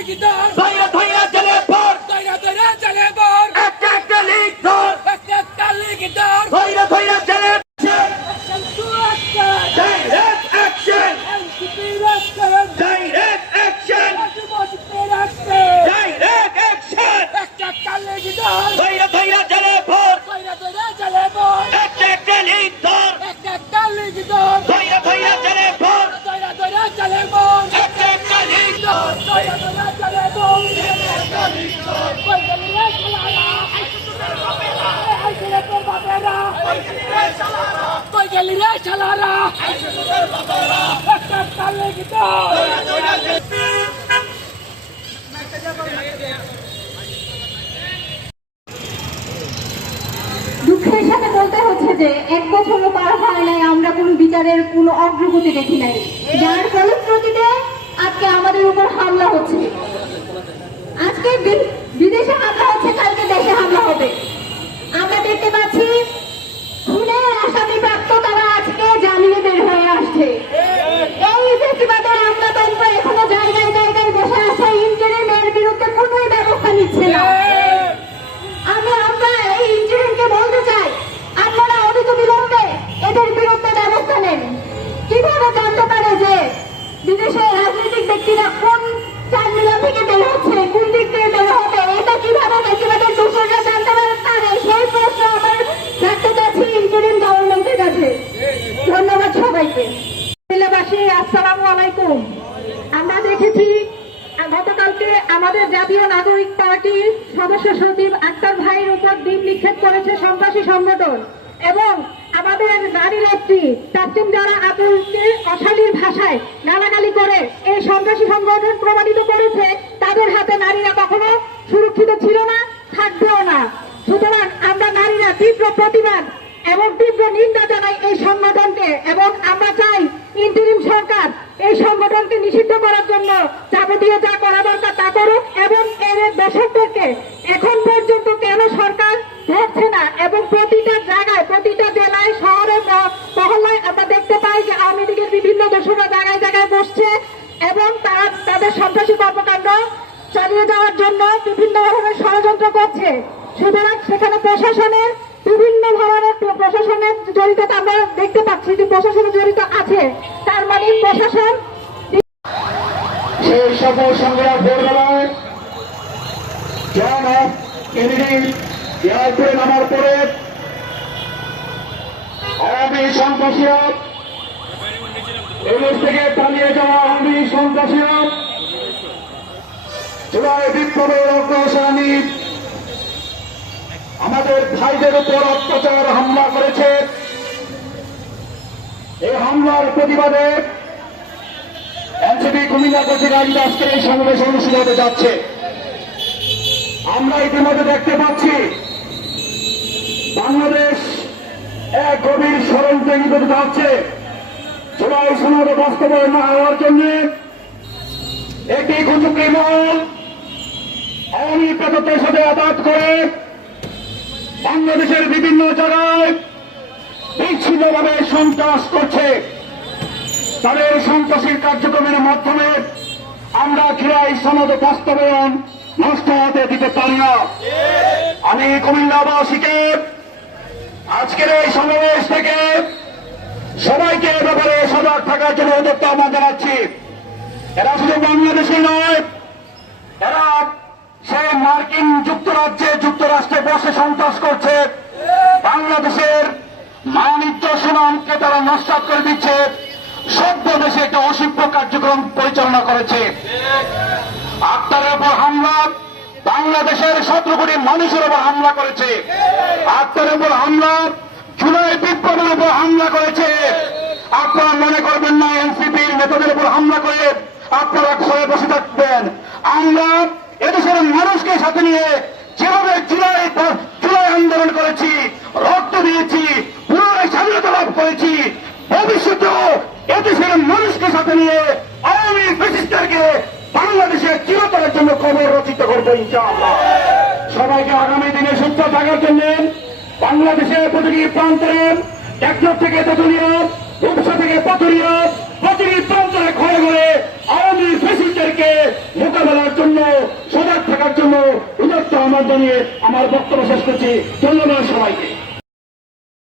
ধৈর্য ধৈর্য জেলে ভর একটা একটা লিগ ধর ধৈর্য ধৈর্য জেলে direct action direct action direct action ধৈর্য ধৈর্য জেলে ভর একটা একটা লিগ ধর ধৈর্য ধৈর্য জেলে ভর একটা একটা লিগ ধর দুঃখের সাথে বলতে হচ্ছে যে 1 বছরও পার হয় নাই, আমরা কোনো বিচারের কোনো অগ্রগতি দেখি নাই, যার ফলশ্রুতিতে আজকে আমাদের উপর হামলা হচ্ছে। আজকে বিদেশে হামলা হচ্ছে, কালকে দেশে হামলা হবে। আমরা দেখতে পাচ্ছি খুনের আসামি প্রাপ্ত তারা আজকে জামিনে বের হয়ে আসছে। এই ফেসিবাদের আমলাতন্ত্র এখনো জায়গায় জায়গায় বসে আছে, ইন্টারিমের বিরুদ্ধে কোনো ব্যবস্থা নিচ্ছে না। আমরা এই ইন্টারিমকে বলতে চাই, আপনারা অধিক বিলম্বে এদের বিরুদ্ধে ব্যবস্থা নেন। কিভাবে জানতে পারে যে বিদেশে রাজনৈতিক ব্যক্তিরা কোন চারমিলা থেকে বের হচ্ছে, কোন দিক থেকে বের হবে, এটা কিভাবে ফেসিবাদের দোষররা জানতে পারে, সেই প্রশ্ন আমার রাখতে চাচ্ছি ইন্টারিম গভর্নমেন্টের কাছে। ধন্যবাদ সবাইকে। আসসালামু আলাইকুম। আমরা দেখেছি গতকালকে আমাদের জাতীয় নাগরিক পার্টির সদস্য সচিব আক্তার ভাইয়ের উপর ডিম নিক্ষেপ করেছে সন্ত্রাসী সংগঠন, এবং আমাদের নারী নেত্রী তাসলিম জারা আপুকে অশালীন ভাষায় গালাগালি করে এই সন্ত্রাসী সংগঠন প্রমাণিত করেছে তাদের হাতে নারীরা কখনো সুরক্ষিত ছিল না, থাকবেও না। সুতরাং আমরা নারীরা তীব্র প্রতিবাদ এবং তীব্র নিন্দা জানাই এই সংগঠনকে, এবং আমরা চাই ইন্টারিম সরকার এই সংগঠনকে নিষিদ্ধ করার জন্য যাবতীয় যা করা দরকার তা করুক, এবং এর দর্শকদেরকে এখন পর্যন্ত কেন সরকার ধরছে না, এবং প্রতিটা জায়গায় প্রতিটা জেলায় শহরে মহল্লায় আমরা দেখতে পাই যে আওয়ামী লীগের বিভিন্ন দোষরা জায়গায় জায়গায় বসছে এবং তারা তাদের সন্ত্রাসী কর্মকাণ্ড চালিয়ে যাওয়ার জন্য বিভিন্ন ধরনের ষড়যন্ত্র করছে। সুতরাং সেখানে প্রশাসনের বিভিন্ন ধরনের প্রশাসনের জড়িততা আমরা দেখতে পাচ্ছি যে প্রশাসনের জড়িত আছে, তার মানে প্রশাসন সেই সকল সংগ্রাম ভোরবেলায় জন অফ কেনেডি এয়ারপোর্টে নামার পরে আওয়ামী সন্ত্রাসীরা এদেশ থেকে পালিয়ে যাওয়া আওয়ামী সন্ত্রাসীরা জুলাই বিপ্লবের অগ্রসরণী আমাদের ভাইদের উপর অত্যাচার হামলা করেছে। এই হামলার প্রতিবাদে এনসিপি কুমিল্লা কর্তৃক আয়োজিত আজকের এই সমাবেশ অনুষ্ঠিত হতে যাচ্ছে। আমরা ইতিমধ্যে দেখতে পাচ্ছি বাংলাদেশ এক গভীর ষড়যন্ত্রে নিবেদিত হচ্ছে। জুলাই সনদ বাস্তবায়ন না হওয়ার জন্য একটি কুচুকরি মহল আওয়ামী প্রেতাত্বের সাথে আঘাত করে বাংলাদেশের বিভিন্ন জায়গায় বিচ্ছিন্নভাবে সন্ত্রাস করছে। তাদের সন্ত্রাসী কার্যক্রমের মাধ্যমে আমরা জুলাই সনদ বাস্তবায়ন নষ্ট হতে দিতে পারি না। আমি কুমিল্লাবাসীকে আজকের এই সমাবেশ থেকে সবাইকে এ ব্যাপারে সজাগ থাকার জন্য উদ্যোক্তা আহ্বান জানাচ্ছি। এরা শুধু বাংলাদেশে নয়, এরা সে মার্কিন যুক্তরাষ্ট্রে বসে সন্ত্রাস করছে। বাংলাদেশের বাণিজ্য সুনামকে তারা নস্যাৎ করে দিচ্ছে। সভ্য দেশে একটা অসভ্য কার্যক্রম পরিচালনা করেছে। আক্তারের উপর হামলা, বাংলাদেশের 17 কোটি মানুষের উপর হামলা করেছে। আক্তারের উপর হামলা, জুলাই বিপ্লবের উপর হামলা করেছে। আপনারা মনে করবেন না এনসিপির নেতাদের উপর হামলা করে আপনারা ঘরে বসে থাকবেন। আমরা এদেশের মানুষকে সাথে নিয়ে যেভাবে জুলাই আন্দোলন করেছি, রক্ত দিয়েছি, পুনরায় স্বাধীনতা লাভ করেছি, ভবিষ্যতেও এদেশের মানুষকে সাথে নিয়ে আওয়ামী ফ্যাসিস্টদেরকে বাংলাদেশের চিরতরের জন্য খবর রচিত করবো ইনশাআল্লাহ। সবাইকে আগামী দিনে সুস্থ থাকার জন্য বাংলাদেশের প্রতিটি প্রান্তরে টেকনাফ থেকে তেতুলিয়া, রূপসা থেকে পাথুরিয়া, প্রতিটি প্রান্তরে ঘরে ঘরে আওয়ামী ফ্যাসিস্টদেরকে মোকাবেলার জন্য জন্য সজাগ থাকার জন্য উদাত্ত আহ্বান জানিয়ে আমার বক্তব্য শেষ করছি। ধন্যবাদ সবাইকে।